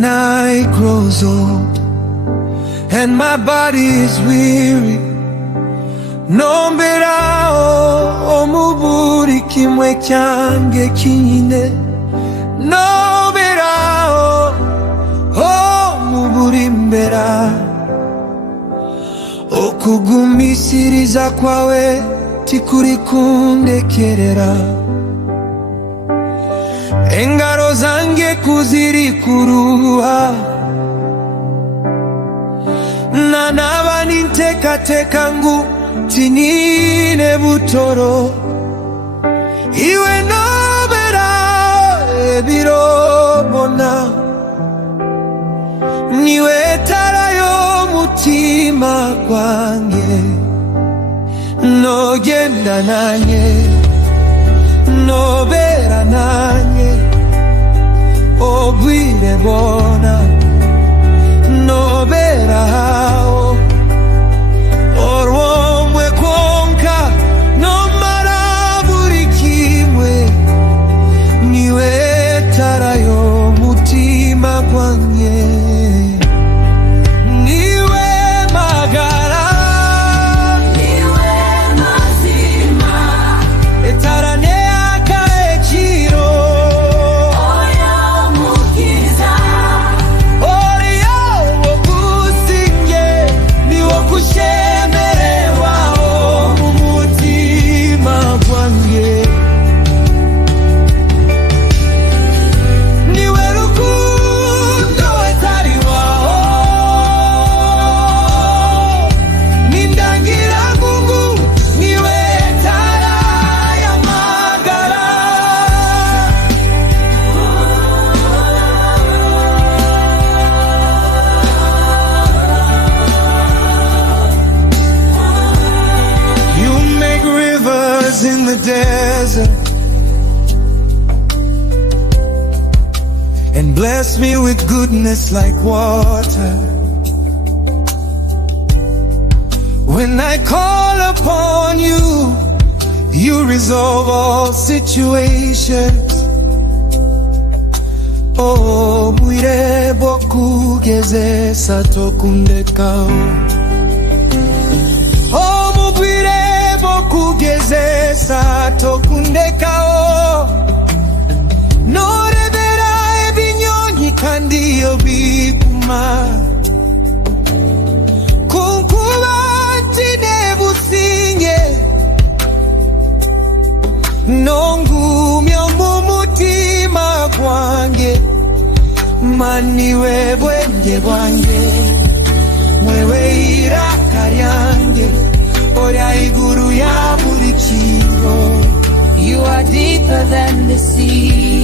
night grows old and my body is weary, nomberaho omuburi kimwe kyange kinyine, nomberaho omuburi mbera, okugumisiriza kwawe tikuri kundekerera, engaro zange kuziri kuruha, nanaba nintekateka ngu tinine butoro, iwe nobera ebirobona, niwe tara y'omutima gwange, nogenda nanye, nobera nanye, obwire bwona, nobera hao, orwomwe konka, nomara buri kimwe, niwe tara y'omutima gwange, niwe magara, niwe mazima, etara neaka ekiro, oya mukiza, oya wokusinge, niwo kushemerewaho mumutima gwange, niwe rukundo etariwaho, nindangira Mungu, niwe tara y'amagara. You make rivers in the desert and bless me with goodness like water. When I call upon you, you resolve all situations. Oh, bwire bokugezesa tokundekao, oh, mubwire bokugezesa tokundekao, norebera ebinyonyi kandi obikuma, kunkuba ntine businge, nongumya mumutima gwange, maniwe bwenge bwange, mwewe iraka ryange, orya iguru ya buri kintu. You are deeper than the sea.